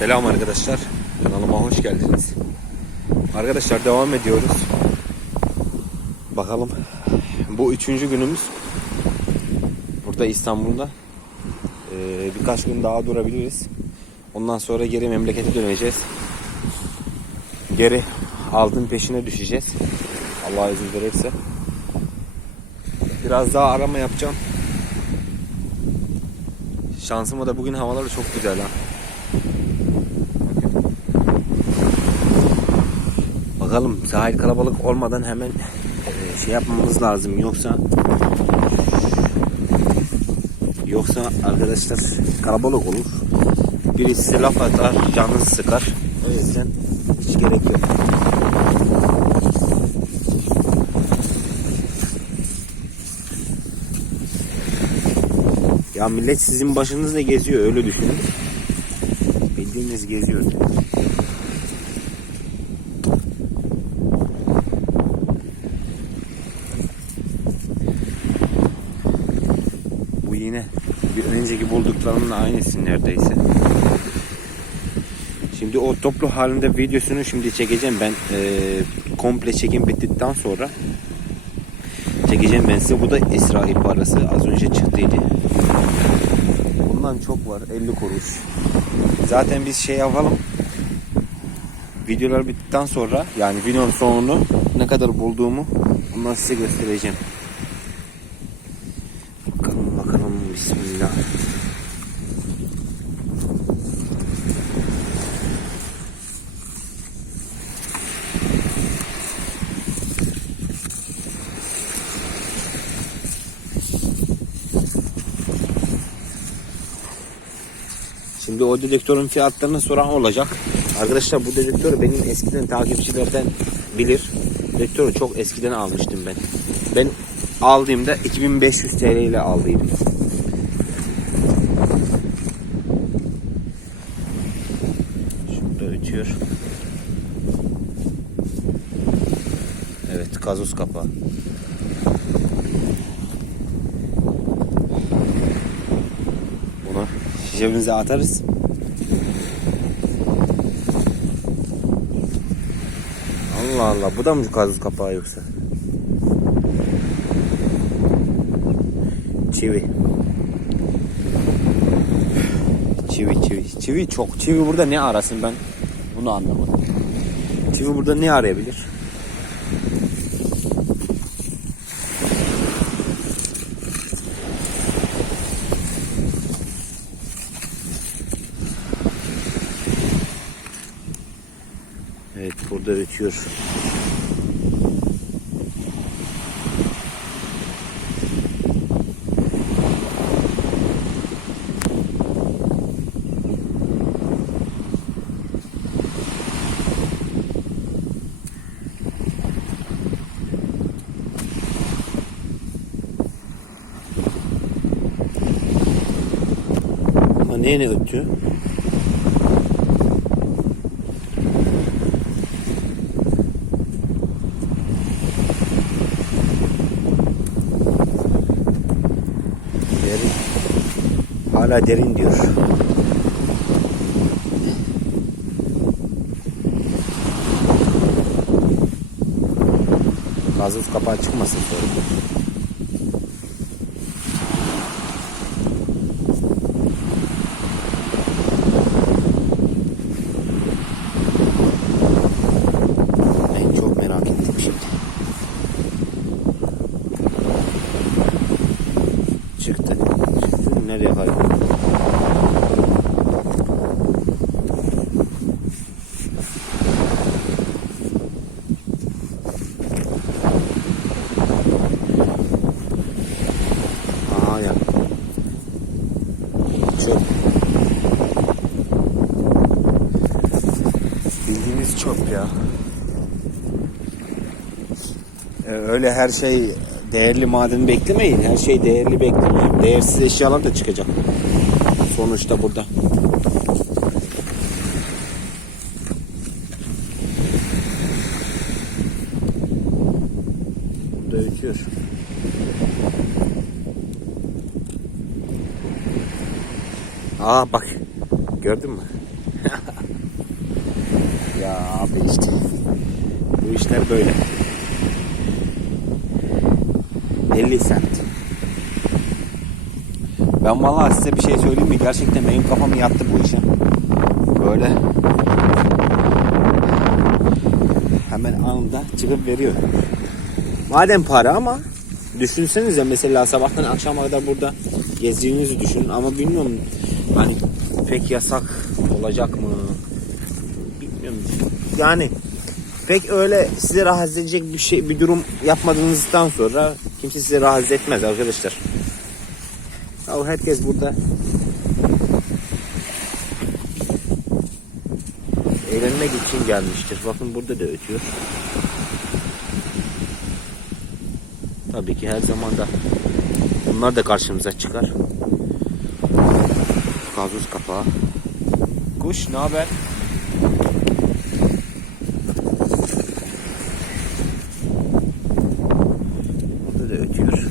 Selam arkadaşlar. Kanalıma hoş geldiniz. Arkadaşlar devam ediyoruz. Bakalım. Bu üçüncü günümüz. Burada İstanbul'da. Ee, birkaç gün daha durabiliriz. Ondan sonra geri memlekete döneceğiz. Geri altın peşine düşeceğiz. Allah izin verirse. Biraz daha arama yapacağım. Şansıma da bugün havalar çok güzel ha. Bakalım sahil kalabalık olmadan hemen e, şey yapmamız lazım yoksa yoksa arkadaşlar kalabalık olur. Birisi laf atar, canınızı sıkar. O yüzden hiç gerek yok. Ya millet sizin başınızda geziyor öyle düşünün. Bildiğiniz geziyor. Bu yine bir bulduklarımla aynısı neredeyse. Şimdi o toplu halinde videosunu şimdi çekeceğim ben eee, komple çekim bittikten sonra çekeceğim ben size. Bu da İsrail parası az önce çıktıydı. Bundan çok var 50 kuruş. Zaten biz şey yapalım. Videolar bittikten sonra yani videonun sonunu ne kadar bulduğumu ondan size göstereceğim. Bakalım bakalım bismillah. Şimdi o dedektörün fiyatlarını soran olacak. Arkadaşlar bu dedektörü benim eskiden takipçilerden bilir. Dedektörü çok eskiden almıştım ben. Ben aldığımda 2500 TL ile aldıydım. Şurada ötüyor. Evet gazoz kapağı. Bunu şişemize atarız. Allah Allah bu da mı gazoz kapağı yoksa? Çivi. Çivi çivi. Çivi çok. Çivi burada ne arasın ben bunu anlamadım. Çivi burada ne arayabilir? Evet ötüyor. Ama neye ne ötüyor? Derin. Hala derin diyor. Gazoz kapağı çıkmasın sonra. En çok merak ettim şimdi. Çıktı. Şimdi nereye kayboldu? Aha ya. Çöp. Bildiğiniz çöp ya. Ee, Öyle her şey değerli maden beklemeyin. Her şey değerli beklemeyin. Değersiz eşyalar da çıkacak. Sonuçta burada. Burada ötüyor. Aa bak. Gördün mü? ya abi işte. Bu işler böyle. 50 sent. Ben vallahi size bir şey söyleyeyim mi? Gerçekten benim kafam yattı bu işe. Böyle hemen anında çıkıp veriyor. Madem para ama düşünsenize mesela sabahtan akşama kadar burada gezdiğinizi düşünün ama bilmiyorum hani pek yasak olacak mı bilmiyorum yani pek öyle size rahatsız edecek bir şey bir durum yapmadığınızdan sonra kimse size rahatsız etmez arkadaşlar. Ya herkes burada eğlenmek için gelmiştir. Bakın burada da ötüyor. Tabii ki her zaman da bunlar da karşımıza çıkar. Gazoz kapağı. Kuş ne haber? Burada da ötüyor.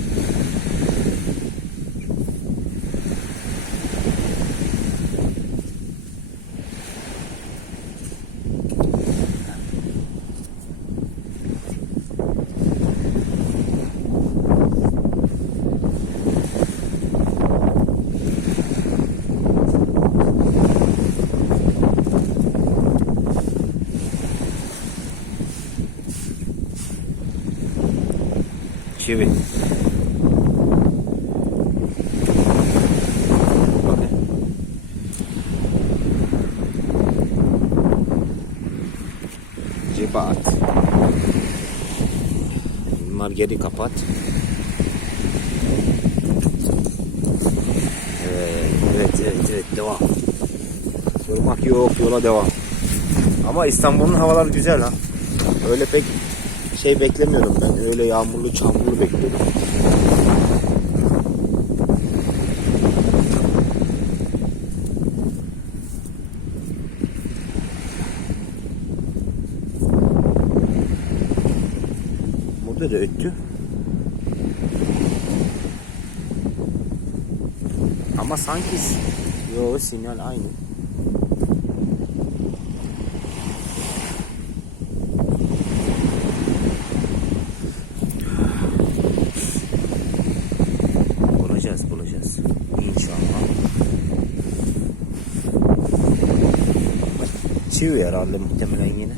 Çivi. Ciba at. Bunlar geri kapat. Evet, evet, evet, devam. Sormak yok, yola devam. Ama İstanbul'un havaları güzel ha. Öyle pek şey beklemiyorum ben. Öyle yağmurlu, çamurlu bekliyorum. Burada da öttü. Ama sanki yo sinyal aynı. Bulacağız, bulacağız. İnşallah. Çivi herhalde muhtemelen yine.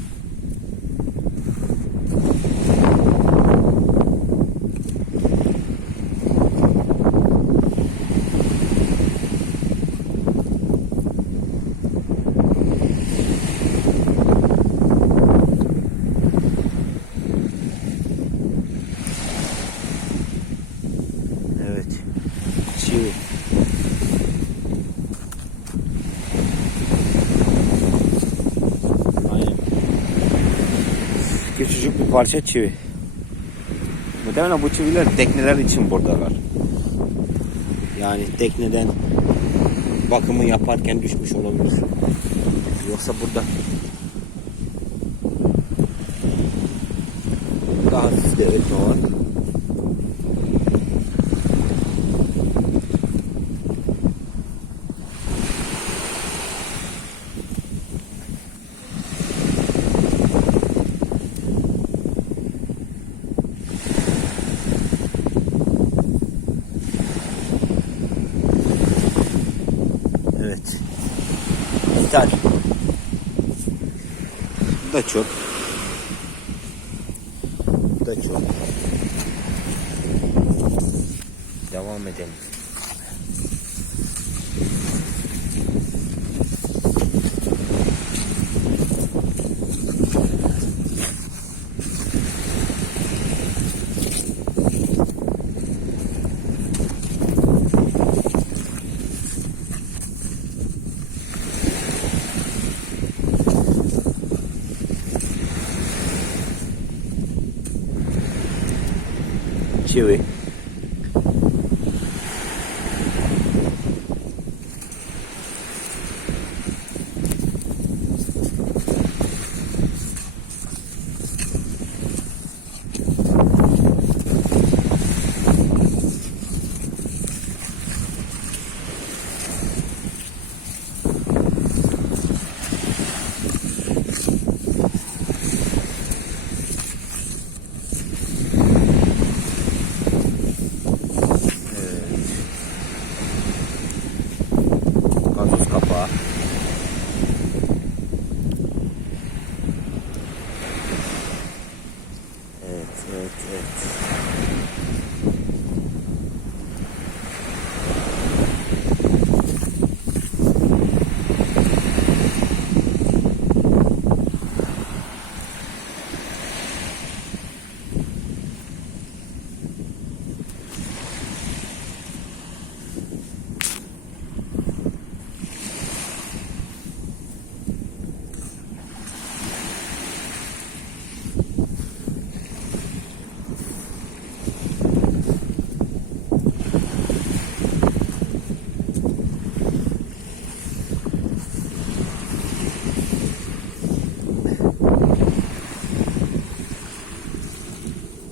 Evet. Çivi. Aynen. Küçücük bir parça çivi. Muhtemelen bu çiviler tekneler için buradalar. Yani tekneden bakımı yaparken düşmüş olabilir. Yoksa burada daha hafif de var. Evet. İthal. Bu da çok. Bu da çok. Devam edelim.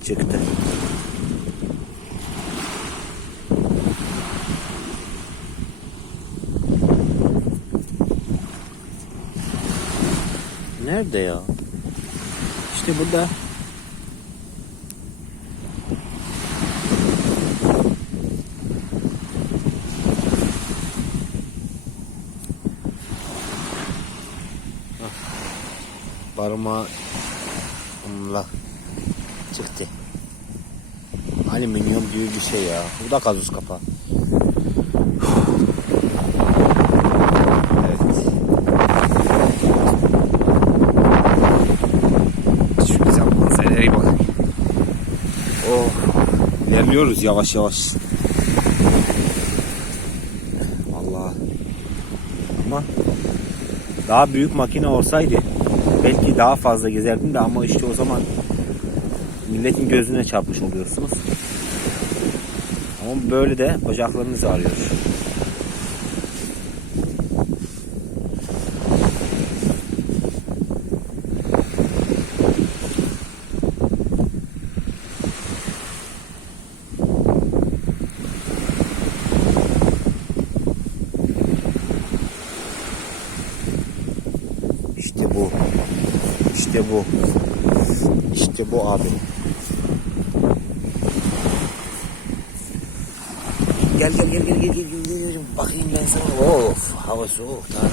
Çıktı. Nerede ya? İşte burada. Parmağımla çıktı. Alüminyum gibi bir şey ya. Bu da gazoz kapağı. Evet. Şu güzel manzaraya bak. Oh. İlerliyoruz yavaş yavaş. Allah. Ama daha büyük makine olsaydı belki daha fazla gezerdim de ama işte o zaman milletin gözüne çarpmış oluyorsunuz. Ama böyle de bacaklarınız ağrıyor. İşte bu. İşte bu. İşte bu abi. Gel gel gel gel gel gel gel, gel, gel. Bakayım ben sana. Of hava soğuk lan.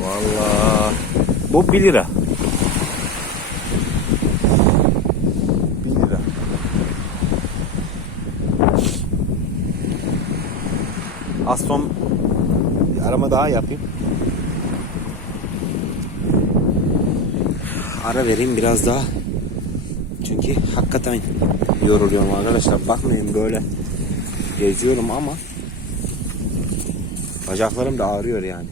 Vallahi. Bu 1 lira. 1 lira. Az son bir arama daha yapayım. Ara vereyim biraz daha. Çünkü hakikaten yoruluyorum arkadaşlar. Bakmayın böyle geziyorum ama bacaklarım da ağrıyor yani.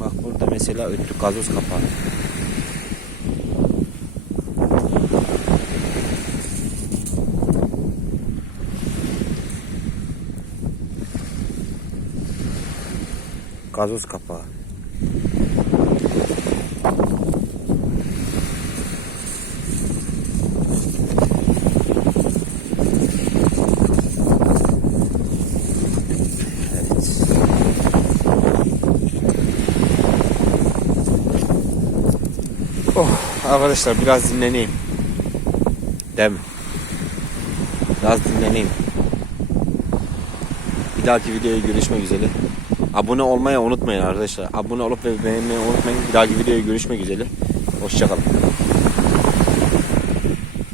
Bak burada mesela öttü gazoz kapağı. Gazoz kapağı. Evet. Oh arkadaşlar biraz dinleneyim. Değil mi? Biraz dinleneyim. Bir dahaki videoya görüşmek üzere. Abone olmayı unutmayın arkadaşlar. Abone olup ve beğenmeyi unutmayın. Bir dahaki videoya görüşmek üzere. Hoşçakalın.